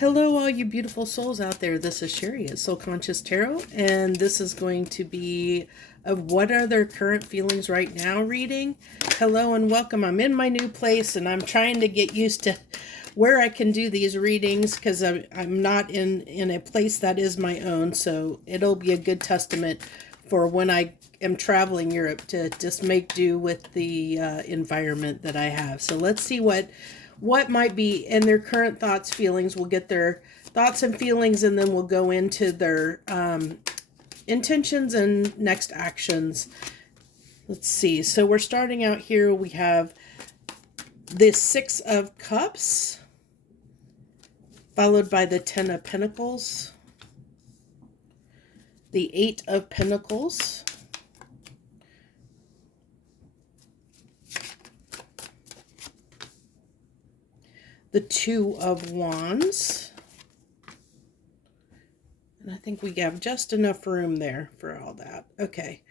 Hello, all you beautiful souls out there. This is Sherry at Soul Conscious Tarot, and this is going to be of what are their current feelings right now reading. Hello and welcome. I'm in my new place, and I'm trying to get used to where I can do these readings because I'm not in a place that is my own. So it'll be a good testament for when I am traveling Europe to just make do with the environment that I have. So let's see what might be in their current thoughts, feelings. We'll get their thoughts and feelings, and then we'll go into their intentions and next actions. Let's see. So we're starting out here. We have the Six of Cups, followed by the Ten of Pentacles, the Eight of Pentacles, the Two of Wands, and I think we have just enough room there for all that. Okay.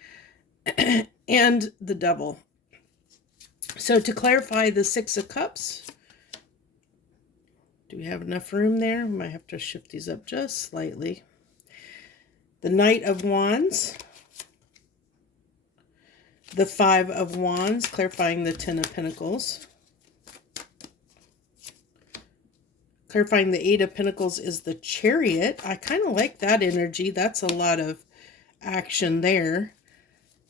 And the Devil. So to clarify, the Six of Cups, do we have enough room there? We might have to shift these up just slightly. The Knight of Wands, the Five of Wands, clarifying the Ten of Pentacles. Clarifying the Eight of Pentacles is the Chariot. I kind of like that energy. That's a lot of action there.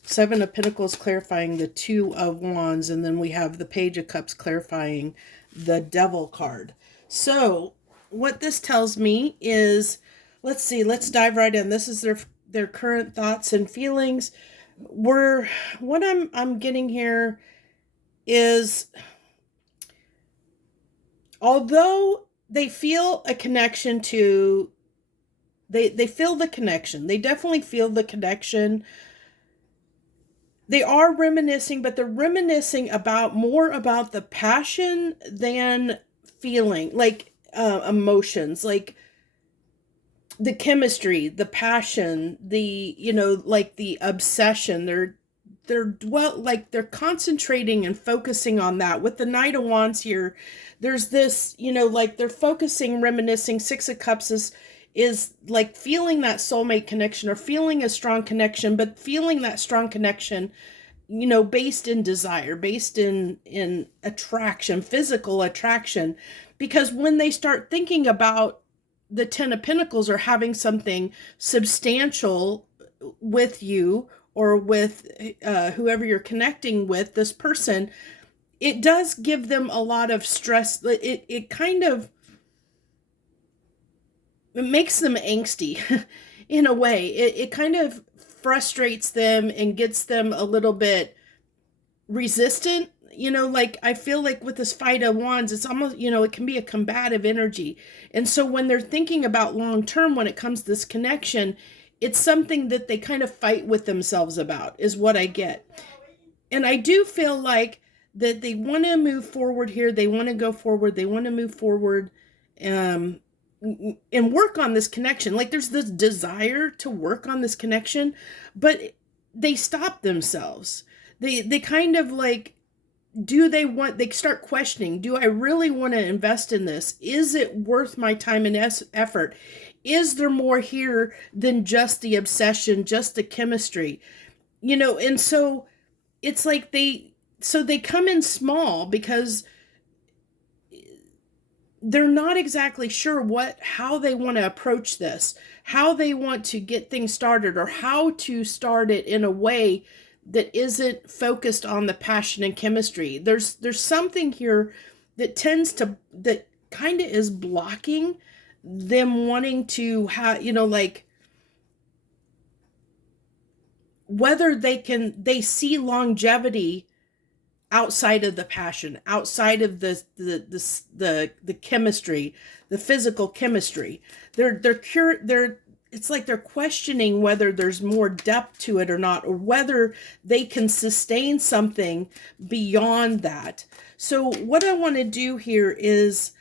Seven of Pentacles clarifying the Two of Wands. And then we have the Page of Cups clarifying the Devil card. So what this tells me is, let's see, let's dive right in. This is their current thoughts and feelings. What I'm getting here is, although they feel a connection to, they feel the connection. They definitely feel the connection. They are reminiscing, but they're reminiscing about more about the passion than feeling, like emotions, like the chemistry, the passion, the, like the obsession. They're concentrating and focusing on that. With the Knight of Wands here, there's this, like they're focusing, reminiscing. Six of Cups is like feeling that soulmate connection or feeling a strong connection, but feeling that strong connection, based in desire, based in attraction, physical attraction. Because when they start thinking about the Ten of Pentacles or having something substantial with you, or with whoever you're connecting with, this person, it does give them a lot of stress. It kind of, it makes them angsty in a way. It kind of frustrates them and gets them a little bit resistant. Like I feel like with this Five of Wands, it's almost, it can be a combative energy. And so when they're thinking about long term, when it comes to this connection, it's something that they kind of fight with themselves about, is what I get. And I do feel like that they want to move forward here. They want to go forward. They want to move forward and work on this connection. Like there's this desire to work on this connection, but they stop themselves. They kind of like, they start questioning, do I really want to invest in this? Is it worth my time and effort? Is there more here than just the obsession, just the chemistry? And so it's like they come in small because they're not exactly sure how they want to approach this, how they want to get things started, or how to start it in a way that isn't focused on the passion and chemistry. There's something here that that kind of is blocking them wanting to have, like whether they see longevity outside of the passion, outside of the chemistry, the physical chemistry. It's like they're questioning whether there's more depth to it or not, or whether they can sustain something beyond that. So what I want to do here is,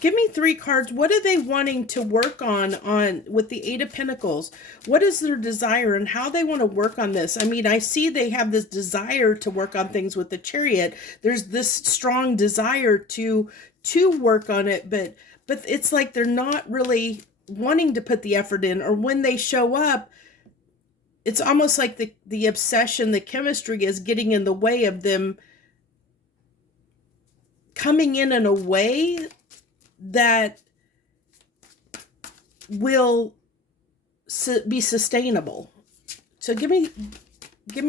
can Give me 3 cards. What are they wanting to work on with the Eight of Pentacles? What is their desire and how they want to work on this? I mean, I see they have this desire to work on things with the Chariot. There's this strong desire to work on it, but it's like they're not really wanting to put the effort in, or when they show up, it's almost like the obsession, the chemistry is getting in the way of them coming in a way that will be sustainable. So give me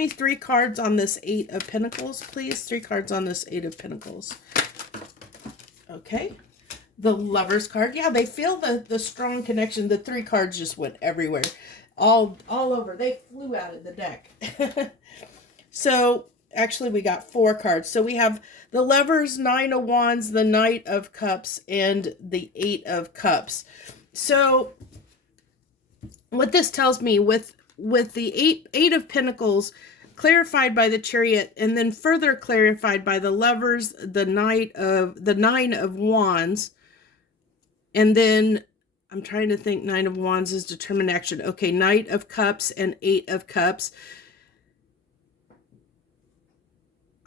3 cards on this Eight of Pentacles, please. 3 cards on this Eight of Pentacles. Okay. The Lover's card. Yeah, they feel the strong connection. The 3 cards just went everywhere. All over. They flew out of the deck. So actually we got 4 cards. So we have the Lovers, Nine of Wands, the Knight of Cups, and the Eight of Cups. So what this tells me with the eight of Pentacles clarified by the Chariot, and then further clarified by the Lovers, the Nine of Wands, and then I'm trying to think, Nine of Wands is determined action. Okay, Knight of Cups and Eight of Cups.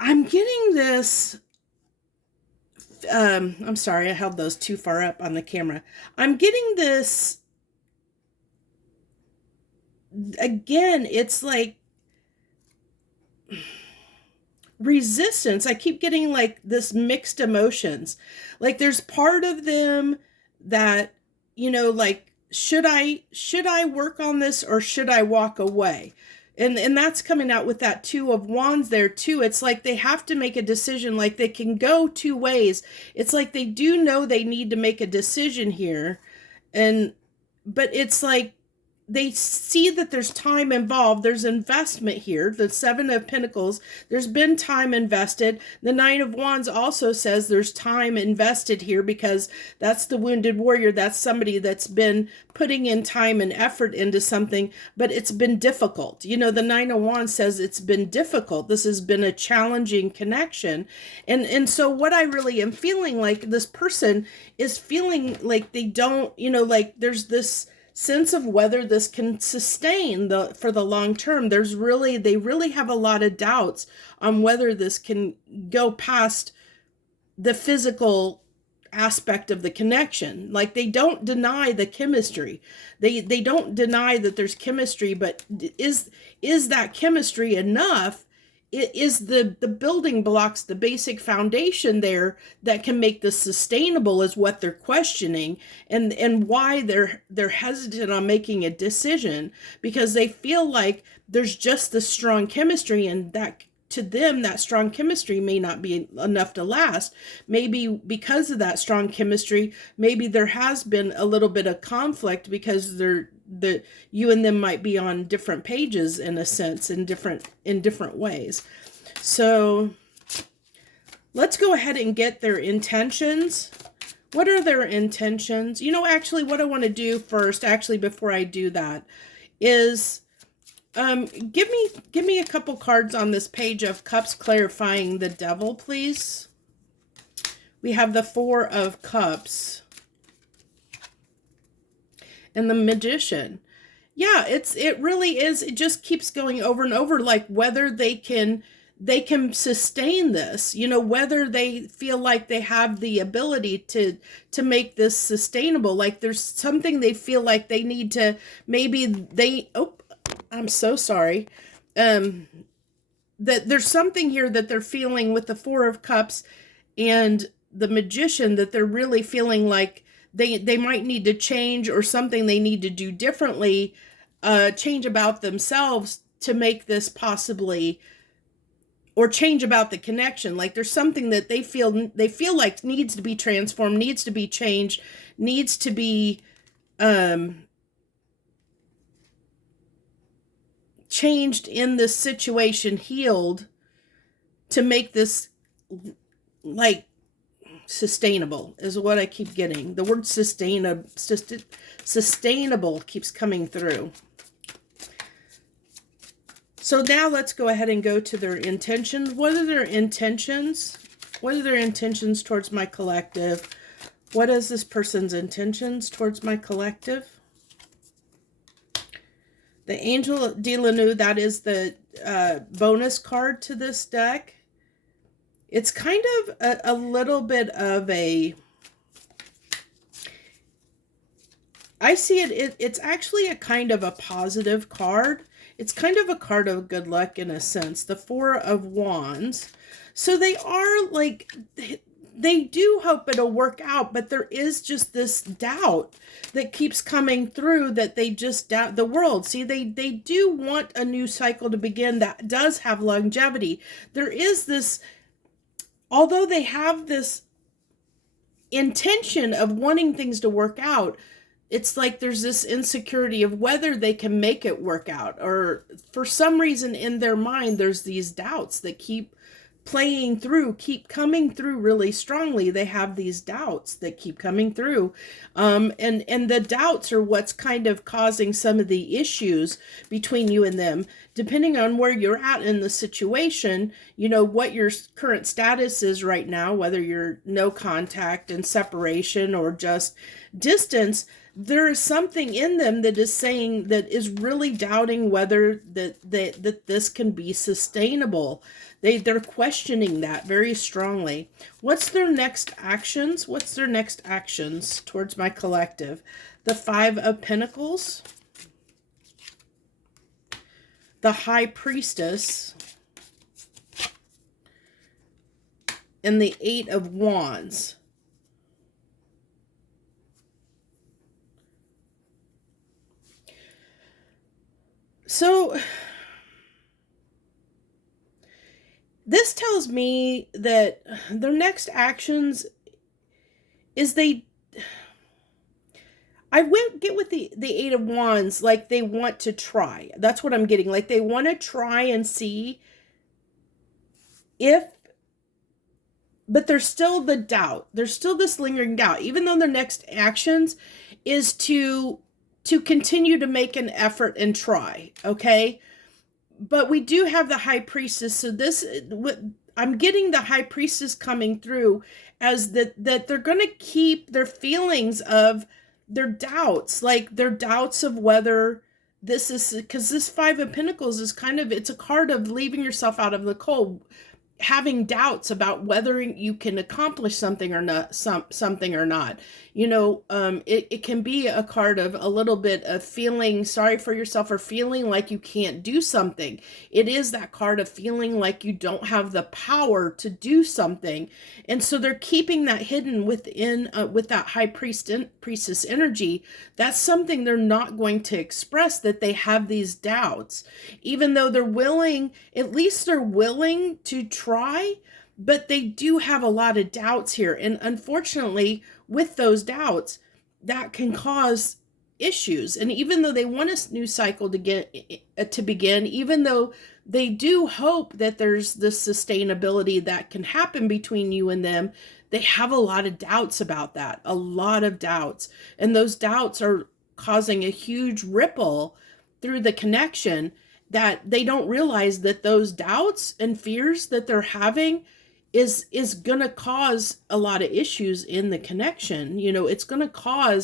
I'm getting this, I'm sorry, I held those too far up on the camera. I'm getting this, again, it's like resistance. I keep getting like this mixed emotions. Like there's part of them that, you know, like, should I work on this or should I walk away? And that's coming out with that Two of Wands there too. It's like they have to make a decision. Like they can go 2 ways. It's like they do know they need to make a decision here. But it's like they see that there's time involved. There's investment here. The Seven of Pentacles, there's been time invested. The Nine of Wands also says there's time invested here because that's the wounded warrior. That's somebody that's been putting in time and effort into something, but it's been difficult. You know, the Nine of Wands says it's been difficult. This has been a challenging connection. And so what I really am feeling like, this person is feeling like they don't, you know, like there's this sense of whether this can sustain for the long term. They really have a lot of doubts on whether this can go past the physical aspect of the connection. Like they don't deny the chemistry. They don't deny that there's chemistry, but is that chemistry enough? It is the building blocks, the basic foundation there that can make this sustainable is what they're questioning, and why they're hesitant on making a decision, because they feel like there's just this strong chemistry, and that to them that strong chemistry may not be enough to last. Maybe because of that strong chemistry, maybe there has been a little bit of conflict because you and them might be on different pages in a sense, in different ways. So let's go ahead and get their intentions. What are their intentions? You know, actually what I want to do first, actually before I do that, is give me a couple cards on this Page of Cups clarifying the Devil, please. We have the Four of Cups and the Magician. Yeah, it really is. It just keeps going over and over, like whether they can sustain this, you know, whether they feel like they have the ability to make this sustainable. Like there's something they feel like they need to, I'm so sorry. That there's something here that they're feeling with the Four of Cups and the Magician, that they're really feeling like they might need to change, or something they need to do differently, change about themselves to make this possibly, or change about the connection. Like there's something that they feel like needs to be transformed, needs to be changed, needs to be changed in this situation, healed, to make this like sustainable, is what I keep getting. The word sustainable keeps coming through. So now let's go ahead and go to their intentions. What are their intentions? What are their intentions towards my collective? What is this person's intentions towards my collective? The Angel de la New, that is the bonus card to this deck. It's kind of a little bit of a... I see it's actually a kind of a positive card. It's kind of a card of good luck in a sense. The Four of Wands. So they are like... They do hope it'll work out, but there is just this doubt that keeps coming through, that they just doubt the world. See, they do want a new cycle to begin that does have longevity. There is this, although they have this intention of wanting things to work out, it's like there's this insecurity of whether they can make it work out, or for some reason in their mind, there's these doubts that keep playing through, keep coming through really strongly. They have these doubts that keep coming through. And the doubts are what's kind of causing some of the issues between you and them, depending on where you're at in the situation, you know, what your current status is right now, whether you're no contact and separation or just distance. There is something in them that is saying, that is really doubting whether that this can be sustainable. They're questioning that very strongly. What's their next actions? What's their next actions towards my collective? The Five of Pentacles, the High Priestess, and the Eight of Wands. So this tells me that their next actions is I went get with the Eight of Wands, like they want to try. That's what I'm getting. Like they want to try and see if, but there's still the doubt. There's still this lingering doubt, even though their next actions is to continue to make an effort and try, okay? But we do have the High Priestess, so this, I'm getting the High Priestess coming through as that they're going to keep their feelings of their doubts, like their doubts of whether this is, because this Five of Pentacles is kind of, it's a card of leaving yourself out of the cold, having doubts about whether you can accomplish something or not, something or not. You know, it can be a card of a little bit of feeling sorry for yourself or feeling like you can't do something. It is that card of feeling like you don't have the power to do something. And so they're keeping that hidden within, with that High Priestess energy. That's something they're not going to express, that they have these doubts, even though they're willing, at least they're willing to try, but they do have a lot of doubts here. And unfortunately, with those doubts, that can cause issues. And even though they want a new cycle to begin, even though they do hope that there's this sustainability that can happen between you and them, they have a lot of doubts about that, a lot of doubts. And those doubts are causing a huge ripple through the connection, that they don't realize that those doubts and fears that they're having is going to cause a lot of issues in the connection. You know, it's going to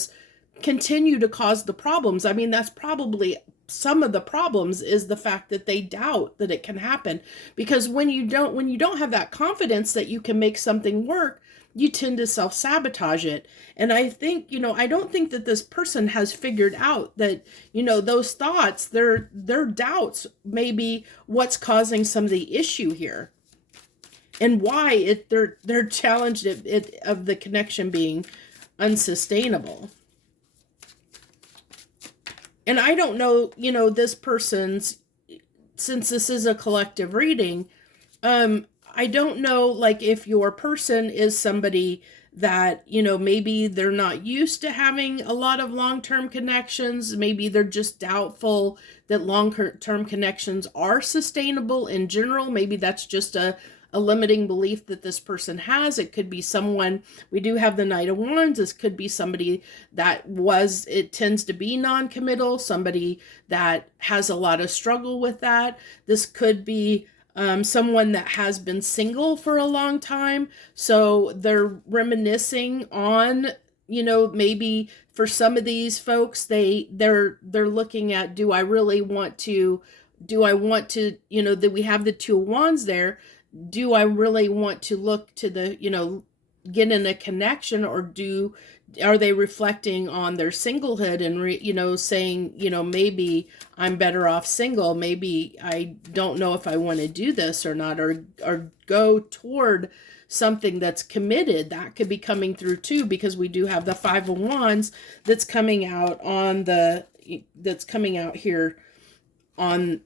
continue to cause the problems. I mean, that's probably some of the problems, is the fact that they doubt that it can happen. Because when you don't have that confidence that you can make something work, you tend to self-sabotage it. And I think, you know, I don't think that this person has figured out that, you know, those thoughts, their doubts may be what's causing some of the issue here, and why they're challenged of the connection being unsustainable. And I don't know, you know, this person's, since this is a collective reading, I don't know, like, if your person is somebody that, you know, maybe they're not used to having a lot of long-term connections. Maybe they're just doubtful that long-term connections are sustainable in general. Maybe that's just a limiting belief that this person has. It could be someone, we do have the Knight of Wands. This could be somebody that it tends to be non-committal, somebody that has a lot of struggle with that. This could be someone that has been single for a long time. So they're reminiscing on, maybe for some of these folks, they're looking at, do I want to, that we have the two of wands there. Do I really want to look to the, get in a connection, or are they reflecting on their singlehood and saying, maybe I'm better off single, maybe I don't know if I want to do this or not, or go toward something that's committed. That could be coming through too, because we do have the Five of Wands that's coming out here on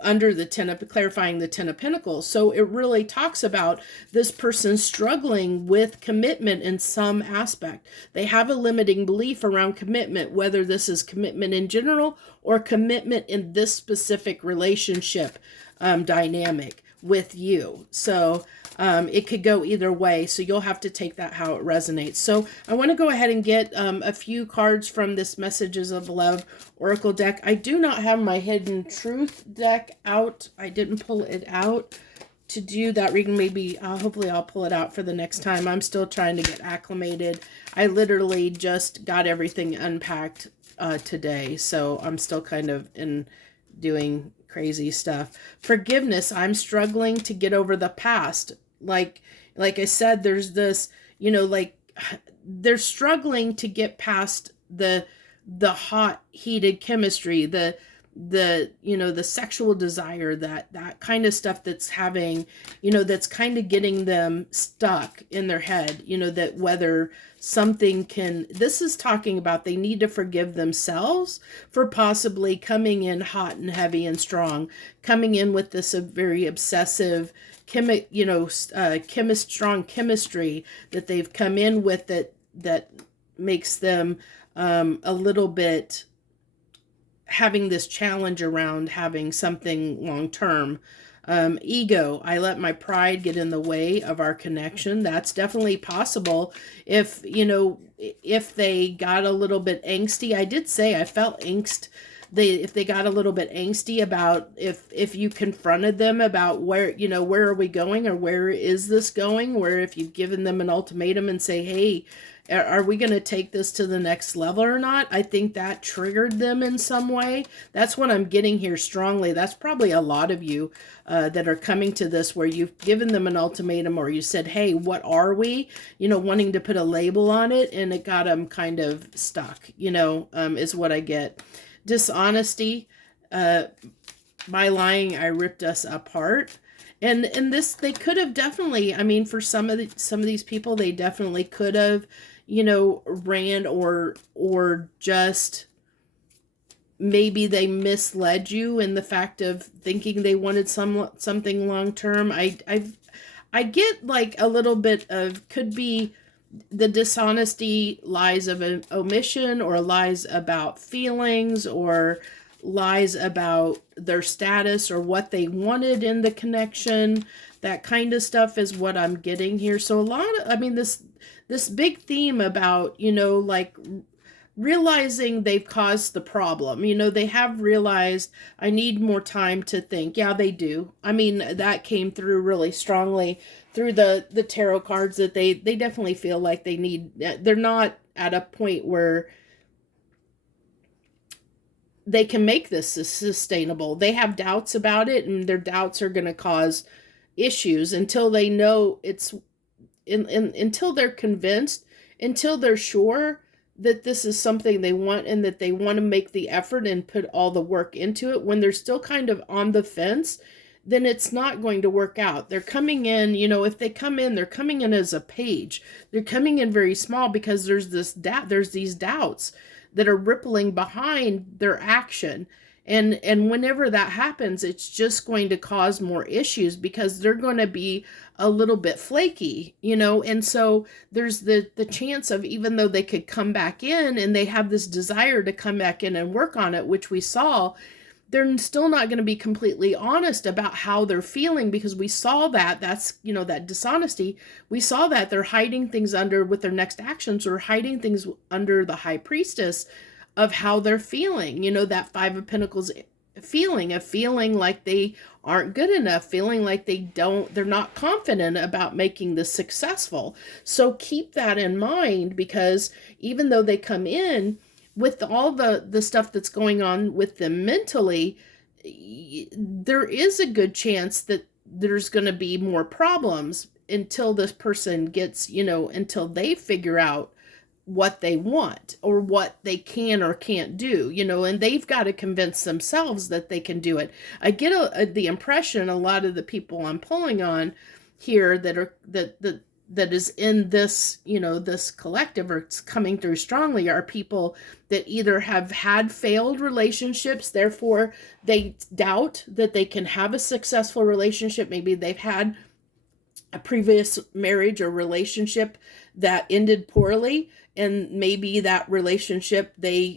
under the clarifying the Ten of Pentacles. So it really talks about this person struggling with commitment in some aspect. They have a limiting belief around commitment, whether this is commitment in general or commitment in this specific relationship dynamic with you. So it could go either way. So you'll have to take that how it resonates. So I want to go ahead and get a few cards from this Messages of Love Oracle deck. I do not have my Hidden Truth deck out. I didn't pull it out to do that reading. Maybe, hopefully I'll pull it out for the next time. I'm still trying to get acclimated. I literally just got everything unpacked today. So I'm still kind of doing crazy stuff. Forgiveness. I'm struggling to get over the past. Like I said, there's this, they're struggling to get past the hot, heated chemistry, the sexual desire, that kind of stuff that's having, that's kind of getting them stuck in their head, that whether this is talking about they need to forgive themselves for possibly coming in hot and heavy and strong, coming in with this very obsessive strong chemistry that they've come in with, that makes them a little bit having this challenge around having something long term. Ego. I let my pride get in the way of our connection. That's definitely possible. If they got a little bit angsty, I did say I felt angst. If they got a little bit angsty about if you confronted them about where are we going, or where is this going, where if you've given them an ultimatum and say, hey, are we going to take this to the next level or not? I think that triggered them in some way. That's what I'm getting here strongly. That's probably a lot of you that are coming to this, where you've given them an ultimatum, or you said, hey, what are we? Wanting to put a label on it, and it got them kind of stuck, is what I get. Dishonesty. By lying, I ripped us apart. And this, they could have definitely, for some of these people, they definitely could have, ran or just maybe they misled you in the fact of thinking they wanted something long term. I get like a little bit of, could be the dishonesty, lies of an omission, or lies about feelings, or lies about their status or what they wanted in the connection. That kind of stuff is what I'm getting here. So a lot of, this big theme about, realizing they've caused the problem. They have realized, I need more time to think. Yeah, they do. That came through really strongly through the tarot cards, that they definitely feel like they're not at a point where they can make this sustainable. They have doubts about it, and their doubts are going to cause issues until they know until they're convinced, until they're sure that this is something they want, and that they want to make the effort and put all the work into it. When they're still kind of on the fence, then it's not going to work out. They're coming in, if they come in, they're coming in as a page. They're coming in very small, because there's these doubts that are rippling behind their action. And whenever that happens, it's just going to cause more issues, because they're going to be a little bit flaky, and so there's the chance of, even though they could come back in and they have this desire to come back in and work on it, which we saw, they're still not going to be completely honest about how they're feeling, because we saw that's, that dishonesty. We saw that they're hiding things with their next actions, or hiding things under the High Priestess of how they're feeling. That Five of Pentacles feeling, a feeling like they aren't good enough, feeling like they're not confident about making this successful. So keep that in mind, because even though they come in with all the stuff that's going on with them mentally, there is a good chance that there's going to be more problems until this person gets, until they figure out what they want or what they can or can't do, and they've got to convince themselves that they can do it. I get the impression a lot of the people I'm pulling on here that is in this, this collective, or it's coming through strongly, are people that either have had failed relationships, therefore they doubt that they can have a successful relationship. Maybe they've had a previous marriage or relationship that ended poorly, and maybe that relationship, their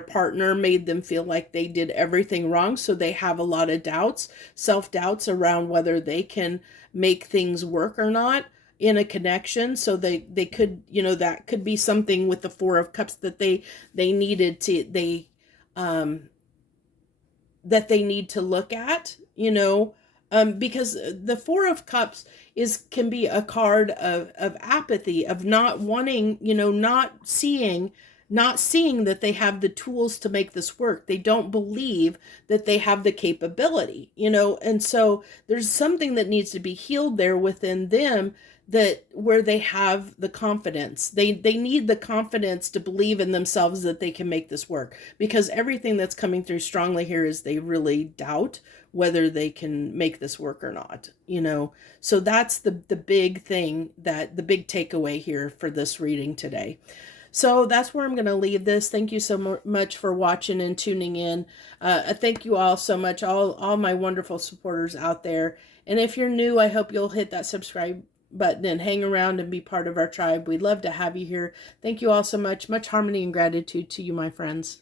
partner made them feel like they did everything wrong, so they have a lot of doubts, self-doubts around whether they can make things work or not in a connection. So they could, that could be something with the Four of Cups, that they needed to they that they need to look at, because the Four of Cups can be a card of apathy, of not wanting, not seeing that they have the tools to make this work. They don't believe that they have the capability, and so there's something that needs to be healed there within them, that where they have the confidence. They need the confidence to believe in themselves that they can make this work, because everything that's coming through strongly here is they really doubt whether they can make this work or not, so that's the big thing, that the big takeaway here for this reading today. So that's where I'm going to leave this. Thank you so much for watching and tuning in. Thank you all so much, all my wonderful supporters out there. And if you're new, I hope you'll hit that subscribe button and hang around and be part of our tribe. We'd love to have you here. Thank you all so much. Much harmony and gratitude to you, my friends.